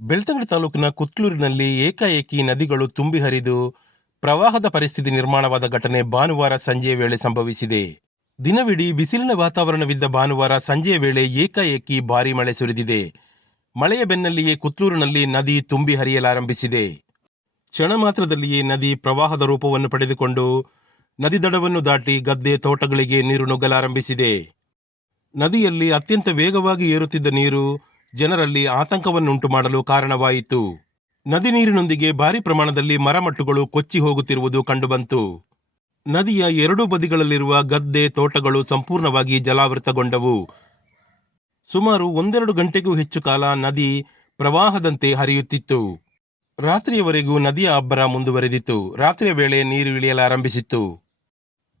ಬೆಳ್ತಂಗಡಿ ತಾಲೂಕಿನ ಕುತ್ಲೂರಿನಲ್ಲಿ ಏಕಾಏಕಿ ನದಿಗಳು ತುಂಬಿ ಹರಿದು ಪ್ರವಾಹದ ಪರಿಸ್ಥಿತಿ ನಿರ್ಮಾಣವಾದ ಘಟನೆ ಭಾನುವಾರ ಸಂಜೆಯ ವೇಳೆ ಸಂಭವಿಸಿದೆ. ದಿನವಿಡೀ ಬಿಸಿಲಿನ ವಾತಾವರಣವಿದ್ದ ಭಾನುವಾರ ಸಂಜೆಯ ವೇಳೆ ಏಕಾಏಕಿ ಭಾರೀ ಮಳೆ ಸುರಿದಿದೆ. ಮಳೆಯ ಬೆನ್ನಲ್ಲಿಯೇ ಕುತ್ಲೂರಿನಲ್ಲಿ ನದಿ ತುಂಬಿ ಹರಿಯಲಾರಂಭಿಸಿದೆ. ಕ್ಷಣ ಮಾತ್ರದಲ್ಲಿಯೇ ನದಿ ಪ್ರವಾಹದ ರೂಪವನ್ನು ಪಡೆದುಕೊಂಡು ನದಿ ದಡವನ್ನು ದಾಟಿ ಗದ್ದೆ ತೋಟಗಳಿಗೆ ನೀರು ನುಗ್ಗಲಾರಂಭಿಸಿದೆ. ನದಿಯಲ್ಲಿ ಅತ್ಯಂತ ವೇಗವಾಗಿ ಏರುತ್ತಿದ್ದ ನೀರು ಜನರಲ್ಲಿ ಆತಂಕವನ್ನುಂಟು ಮಾಡಲು ಕಾರಣವಾಯಿತು. ನದಿ ನೀರಿನೊಂದಿಗೆ ಭಾರಿ ಪ್ರಮಾಣದಲ್ಲಿ ಮರಮಟ್ಟುಗಳು ಕೊಚ್ಚಿ ಹೋಗುತ್ತಿರುವುದು ಕಂಡುಬಂತು. ನದಿಯ ಎರಡೂ ಬದಿಗಳಲ್ಲಿರುವ ಗದ್ದೆ, ತೋಟಗಳು ಸಂಪೂರ್ಣವಾಗಿ ಜಲಾವೃತಗೊಂಡವು. ಸುಮಾರು ಒಂದೆರಡು ಗಂಟೆಗೂ ಹೆಚ್ಚು ಕಾಲ ನದಿ ಪ್ರವಾಹದಂತೆ ಹರಿಯುತ್ತಿತ್ತು. ರಾತ್ರಿಯವರೆಗೂ ನದಿಯ ಅಬ್ಬರ ಮುಂದುವರೆದಿತ್ತು. ರಾತ್ರಿಯ ವೇಳೆ ನೀರು ಇಳಿಯಲಾರಂಭಿಸಿತ್ತು.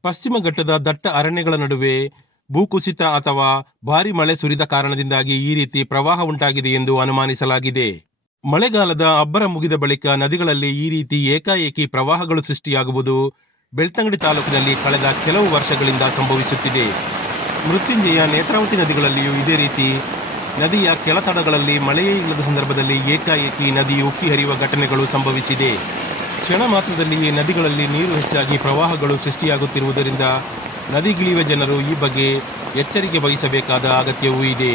ಪಶ್ಚಿಮ ಘಟ್ಟದ ದಟ್ಟ ಅರಣ್ಯಗಳ ನಡುವೆ ಭೂಕುಸಿತ ಅಥವಾ ಭಾರಿ ಮಳೆ ಸುರಿದ ಕಾರಣದಿಂದಾಗಿ ಈ ರೀತಿ ಪ್ರವಾಹ ಉಂಟಾಗಿದೆ ಎಂದು ಅನುಮಾನಿಸಲಾಗಿದೆ. ಮಳೆಗಾಲದ ಅಬ್ಬರ ಮುಗಿದ ಬಳಿಕ ನದಿಗಳಲ್ಲಿ ಈ ರೀತಿ ಏಕಾಏಕಿ ಪ್ರವಾಹಗಳು ಸೃಷ್ಟಿಯಾಗುವುದು ಬೆಳ್ತಂಗಡಿ ತಾಲೂಕಿನಲ್ಲಿ ಕಳೆದ ಕೆಲವು ವರ್ಷಗಳಿಂದ ಸಂಭವಿಸುತ್ತಿದೆ. ಮೃತ್ಯುಂಜಯ ನೇತ್ರಾವತಿ ನದಿಗಳಲ್ಲಿಯೂ ಇದೇ ರೀತಿ. ನದಿಯ ಕೆಳತಡಗಳಲ್ಲಿ ಮಳೆಯೇ ಇಲ್ಲದ ಸಂದರ್ಭದಲ್ಲಿ ಏಕಾಏಕಿ ನದಿ ಉಕ್ಕಿ ಹರಿಯುವ ಘಟನೆಗಳು ಸಂಭವಿಸಿದೆ. ಕ್ಷಣ ಮಾತ್ರದಲ್ಲಿಯೇ ನದಿಗಳಲ್ಲಿ ನೀರು ಹೆಚ್ಚಾಗಿ ಪ್ರವಾಹಗಳು ಸೃಷ್ಟಿಯಾಗುತ್ತಿರುವುದರಿಂದ ನದಿಗಿಳಿಯುವ ಜನರು ಈ ಬಗ್ಗೆ ಎಚ್ಚರಿಕೆ ವಹಿಸಬೇಕಾದ ಅಗತ್ಯವೂ ಇದೆ.